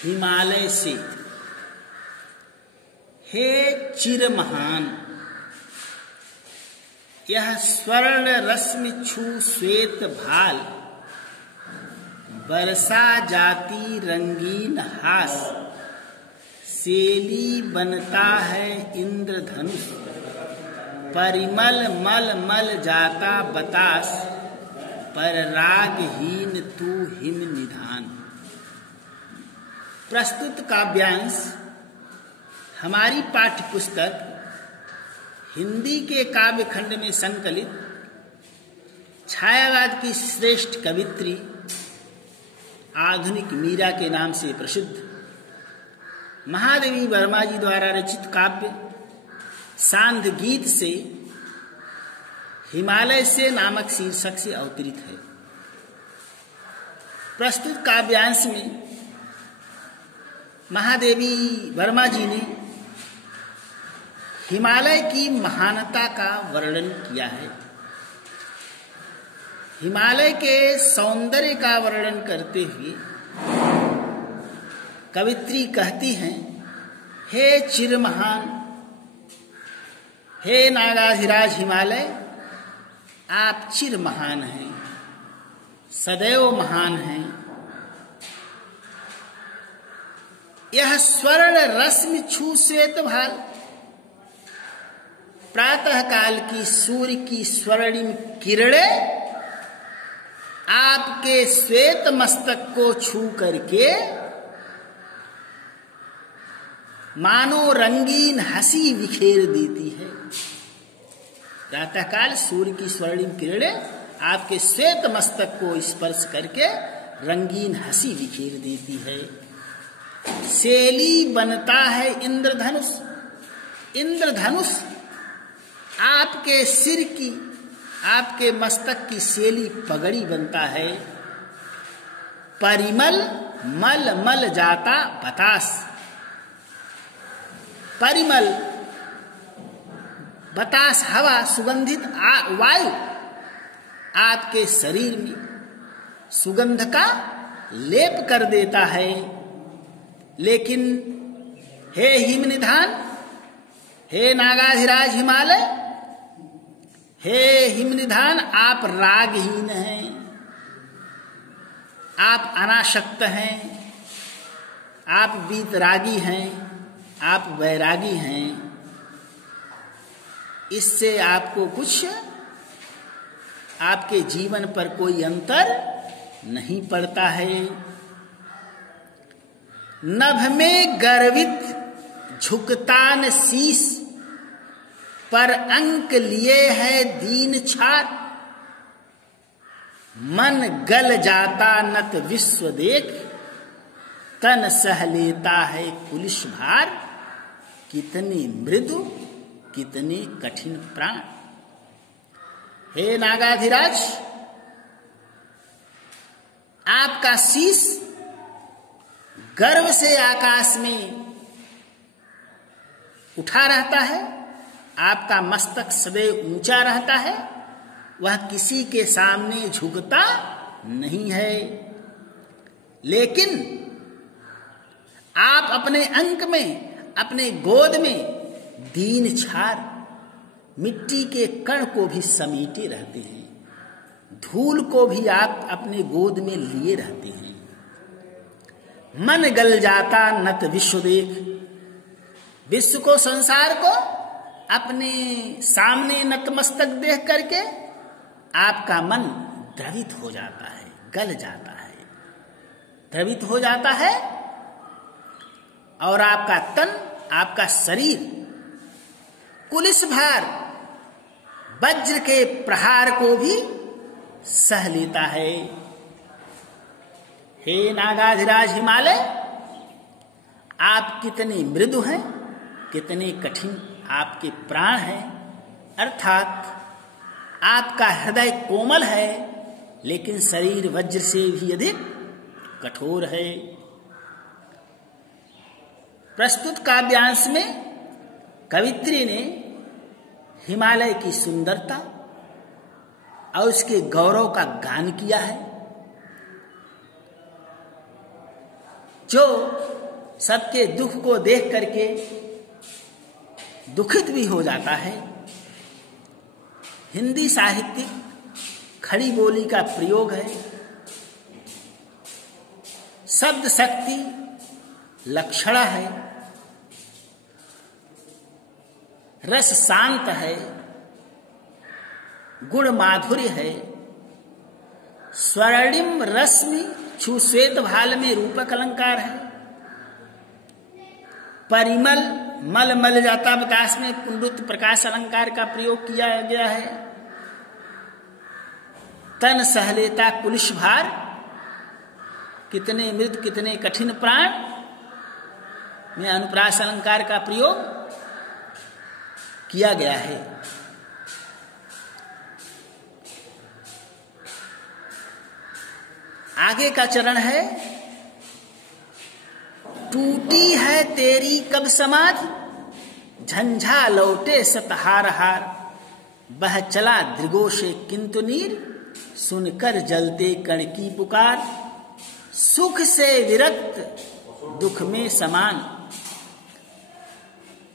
हिमालय से। हे चिर महान, यह स्वर्ण रश्मि छू श्वेत भाल, बरसा जाती रंगीन हास, सेली बनता है इंद्रधनुष, परिमल मल मल जाता बतास, पर रागहीन तू हिम निधान। प्रस्तुत काव्यांश हमारी पाठ्य पुस्तक हिंदी के काव्य खंड में संकलित छायावाद की श्रेष्ठ कवित्री आधुनिक मीरा के नाम से प्रसिद्ध महादेवी वर्मा जी द्वारा रचित काव्य सांध्य गीत से हिमालय से नामक शीर्षक से अवतरित है। प्रस्तुत काव्यांश में महादेवी वर्मा जी ने हिमालय की महानता का वर्णन किया है। हिमालय के सौंदर्य का वर्णन करते हुए कवित्री कहती हैं, हे चिर महान, हे नागाधिराज हिमालय, आप चिर महान हैं, सदैव महान हैं। यह स्वर्ण रश्मि छू श्वेत भाल, प्रातः काल की सूर्य की स्वर्णिम किरणें आपके श्वेत मस्तक को छू करके मानो रंगीन हंसी बिखेर देती है। प्रातः काल सूर्य की स्वर्णिम किरणें आपके श्वेत मस्तक को स्पर्श करके रंगीन हंसी बिखेर देती है। सेली बनता है इंद्रधनुष, इंद्रधनुष आपके सिर की, आपके मस्तक की सेली पगड़ी बनता है। परिमल मल मल जाता बतास, परिमल बतास हवा, सुगंधित वायु आपके शरीर में सुगंध का लेप कर देता है। लेकिन हे हिमनिधान, हे नागाधिराज हिमालय, हे हिमनिधान, आप रागहीन हैं, आप अनासक्त हैं, आप वीतरागी हैं, आप वैरागी हैं। इससे आपको कुछ, आपके जीवन पर कोई अंतर नहीं पड़ता है। नभ में गर्वित झुकतान शीस, पर अंक लिए है दीन छार, मन गल जाता नत विश्व देख, तन सह लेता है कुलिश भार, कितने मृदु कितने कठिन प्राण। हे नागाधिराज, आपका शीश गर्व से आकाश में उठा रहता है, आपका मस्तक सदैव ऊंचा रहता है, वह किसी के सामने झुकता नहीं है। लेकिन आप अपने अंक में, अपने गोद में दीन छार मिट्टी के कण को भी समेटे रहते हैं, धूल को भी आप अपने गोद में लिए रहते हैं। मन गल जाता नत विश्व देख, विश्व को, संसार को अपने सामने नतमस्तक देख करके आपका मन द्रवित हो जाता है, गल जाता है, द्रवित हो जाता है, और आपका तन, आपका शरीर कुलिस भार, वज्र के प्रहार को भी सह लेता है। हे नागाधिराज हिमालय, आप कितने मृदु हैं, कितने कठिन आपके प्राण हैं। अर्थात आपका हृदय कोमल है, लेकिन शरीर वज्र से भी अधिक कठोर है। प्रस्तुत काव्यांश में कवित्री ने हिमालय की सुंदरता और उसके गौरव का गान किया है। जो सबके दुख को देख करके दुखित भी हो जाता है। हिंदी साहित्य खड़ी बोली का प्रयोग है। शब्द शक्ति लक्षणा है। रस शांत है। गुण माधुर्य है। स्वर्णिम रश्मि छुश्वेत भाल में रूपक अलंकार है। परिमल मल मल जाता बतास में पुनरुक्त प्रकाश अलंकार का प्रयोग किया गया है। तन सहलेता कुलिश भार, कितने मृद कितने कठिन प्राण में अनुप्रास अलंकार का प्रयोग किया गया है। आगे का चरण है, टूटी है तेरी कब समाधि, झंझा लौटे सतहार हार, बह चला दृगोशे किंतु नीर, सुनकर जलते कण की पुकार, सुख से विरक्त दुख में समान।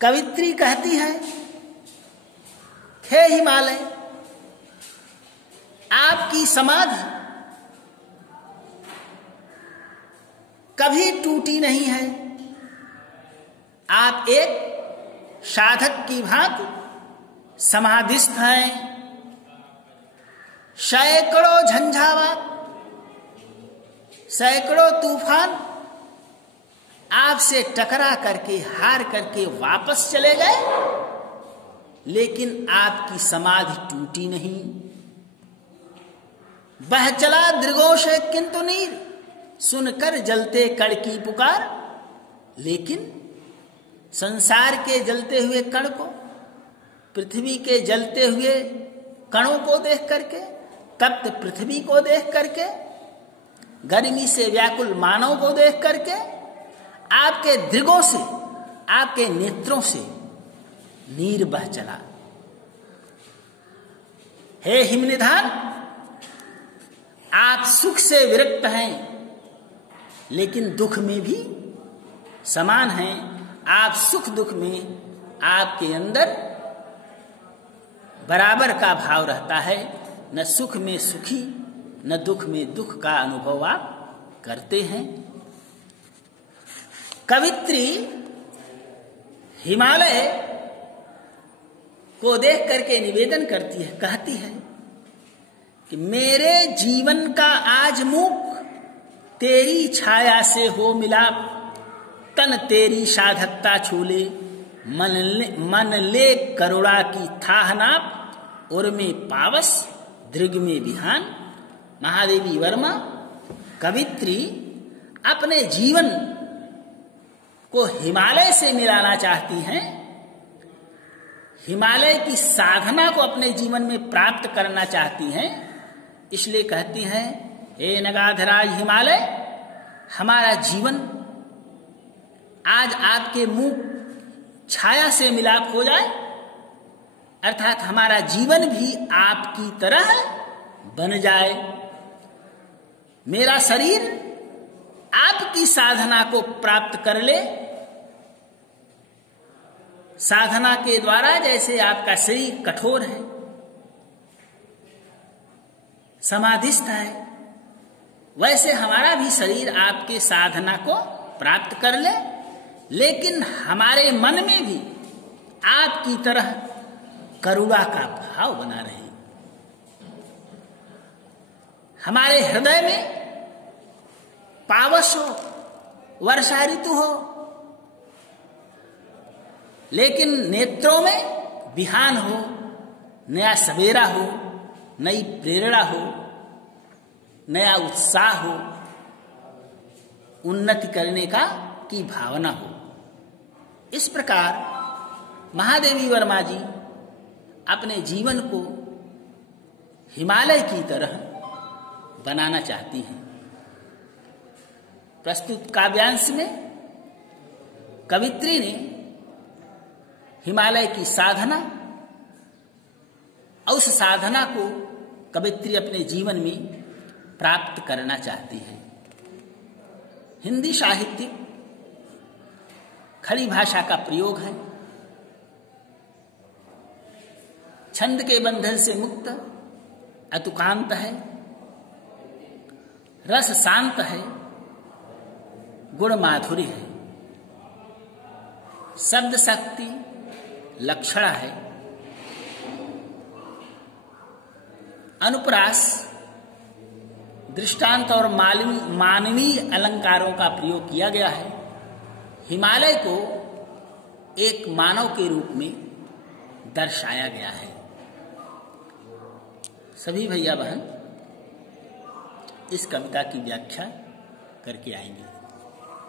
कवित्री कहती है, हे हिमालय, आपकी समाधि कभी टूटी नहीं है। आप एक साधक की भांति समाधिस्थ हैं। सैकड़ों झंझावात, सैकड़ों तूफान आपसे टकरा करके हार करके वापस चले गए, लेकिन आपकी समाधि टूटी नहीं। बह चला दृगोशे किंतु नीर, सुनकर जलते कण की पुकार। लेकिन संसार के जलते हुए कण को, पृथ्वी के जलते हुए कणों को देख करके, तप्त पृथ्वी को देख करके, गर्मी से व्याकुल मानव को देख करके, आपके दृगों से, आपके नेत्रों से नीर बह चला। हे हिमनिधान, आप सुख से विरक्त हैं, लेकिन दुख में भी समान हैं। आप सुख दुख में आपके अंदर बराबर का भाव रहता है। न सुख में सुखी न दुख में दुख का अनुभव आप करते हैं। कवित्री हिमालय को देख करके निवेदन करती है, कहती है कि मेरे जीवन का आज मुख तेरी छाया से हो मिलाप, तन तेरी साधकता छोले, मन ले करुणा की थाह नाप, और में पावस दृग में बिहान। महादेवी वर्मा कवित्री अपने जीवन को हिमालय से मिलाना चाहती हैं। हिमालय की साधना को अपने जीवन में प्राप्त करना चाहती हैं। इसलिए कहती हैं, हे नगाधराज हिमालय, हमारा जीवन आज आपके मुंह छाया से मिलाप हो जाए, अर्थात हमारा जीवन भी आपकी तरह बन जाए। मेरा शरीर आपकी साधना को प्राप्त कर ले। साधना के द्वारा जैसे आपका शरीर कठोर है, समाधिस्थ है, वैसे हमारा भी शरीर आपके साधना को प्राप्त कर ले, लेकिन हमारे मन में भी आपकी तरह करुणा का भाव बना रहे। हमारे हृदय में पावस हो, वर्षा ऋतु हो, लेकिन नेत्रों में बिहान हो, नया सवेरा हो, नई प्रेरणा हो, नया उत्साह हो, उन्नति करने की भावना हो। इस प्रकार महादेवी वर्मा जी अपने जीवन को हिमालय की तरह बनाना चाहती हैं। प्रस्तुत काव्यांश में कवित्री ने हिमालय की साधना और उस साधना को कवित्री अपने जीवन में प्राप्त करना चाहती है। हिंदी साहित्य खड़ी भाषा का प्रयोग है, छंद के बंधन से मुक्त, अतुकांत है, रस शांत है, गुण माधुर्य है, शब्द शक्ति लक्षण है, अनुप्रास, दृष्टांत और मानवीय अलंकारों का प्रयोग किया गया है। हिमालय को एक मानव के रूप में दर्शाया गया है। सभी भैया बहन इस कविता की व्याख्या करके आएंगे।